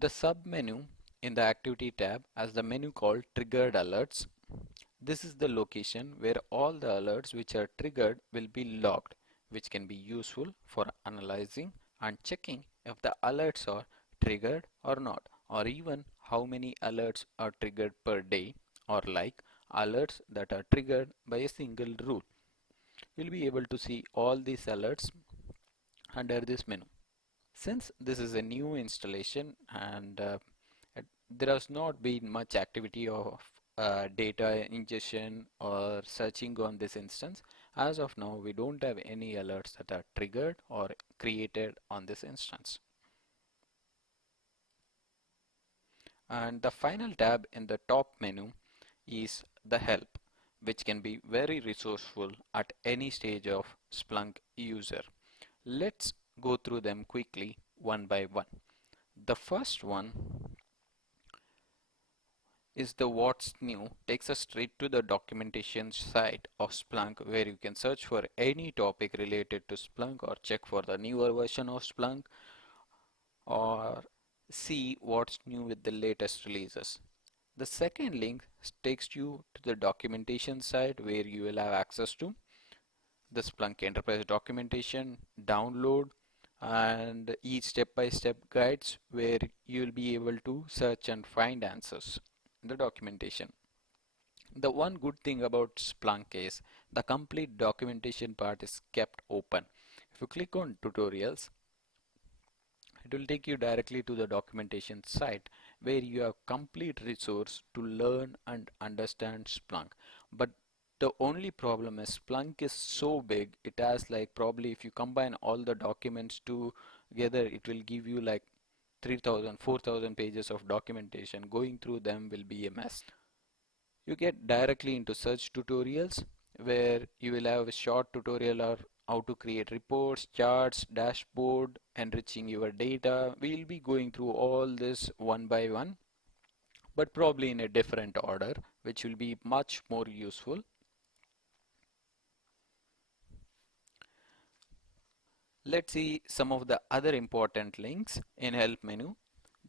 The sub-menu in the Activity tab has the menu called Triggered Alerts. This is the location where all the alerts which are triggered will be logged, which can be useful for analyzing and checking if the alerts are triggered or not, or even how many alerts are triggered per day, or like alerts that are triggered by a single rule. You'll be able to see all these alerts under this menu. Since this is a new installation and there has not been much activity of data ingestion or searching on this instance, as of now we don't have any alerts that are triggered or created on this instance. And the final tab in the top menu is the help, which can be very resourceful at any stage of Splunk user. Let's go through them quickly one by one. The first one is the what's new, takes us straight to the documentation site of Splunk, where you can search for any topic related to Splunk or check for the newer version of Splunk or see what's new with the latest releases. The second link takes you to the documentation site where you will have access to the Splunk Enterprise documentation, download, and each step-by-step guides where you'll be able to search and find answers in the documentation. The one good thing about Splunk is the complete documentation part is kept open. If you click on tutorials, it will take you directly to the documentation site where you have complete resource to learn and understand Splunk. But the only problem is Splunk is so big, it has like probably if you combine all the documents together, it will give you like 3,000, 4,000 pages of documentation. Going through them will be a mess. You get directly into search tutorials where you will have a short tutorial on how to create reports, charts, dashboard, enriching your data. We'll be going through all this one by one, but probably in a different order, which will be much more useful. Let's see some of the other important links in help menu.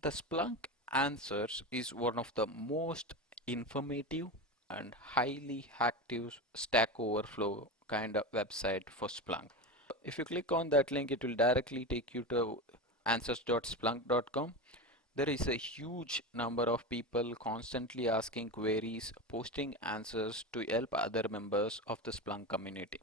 The Splunk Answers is one of the most informative and highly active Stack Overflow kind of website for Splunk. If you click on that link, it will directly take you to answers.splunk.com. There is a huge number of people constantly asking queries, posting answers to help other members of the Splunk community.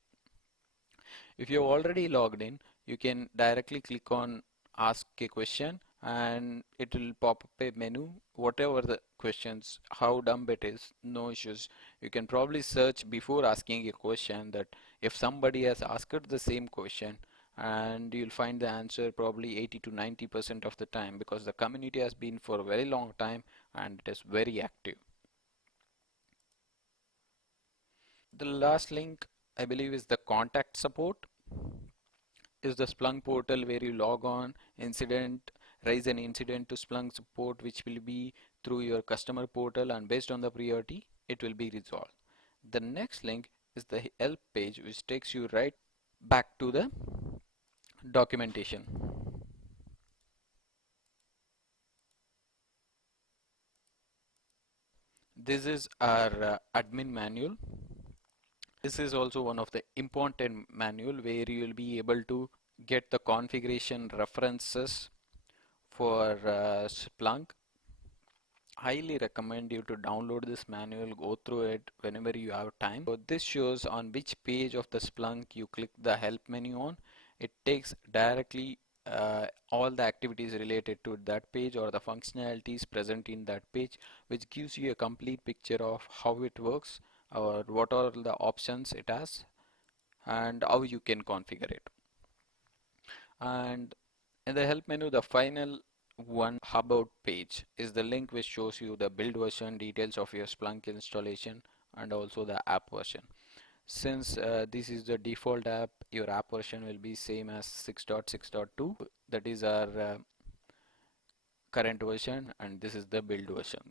If you're already logged in, you can directly click on ask a question and it will pop up a menu, whatever the questions, how dumb it is, no issues. You can probably search before asking a question that if somebody has asked the same question, and you'll find the answer probably 80 to 90% of the time because the community has been for a very long time and it is very active. The last link I believe is the contact support. Is the Splunk portal where you log on, raise an incident to Splunk support, which will be through your customer portal, and based on the priority it will be resolved. The next link is the help page, which takes you right back to the documentation. This is our admin manual. This is also one of the important manual where you will be able to get the configuration references for Splunk. Highly recommend you to download this manual, go through it whenever you have time. So this shows on which page of the Splunk you click the help menu on. It takes directly all the activities related to that page or the functionalities present in that page, which gives you a complete picture of how it works or what are the options it has and how you can configure it. And in the help menu, the final one, About page, is the link which shows you the build version, details of your Splunk installation, and also the app version. Since this is the default app, your app version will be same as 6.6.2. That is our current version, and this is the build version.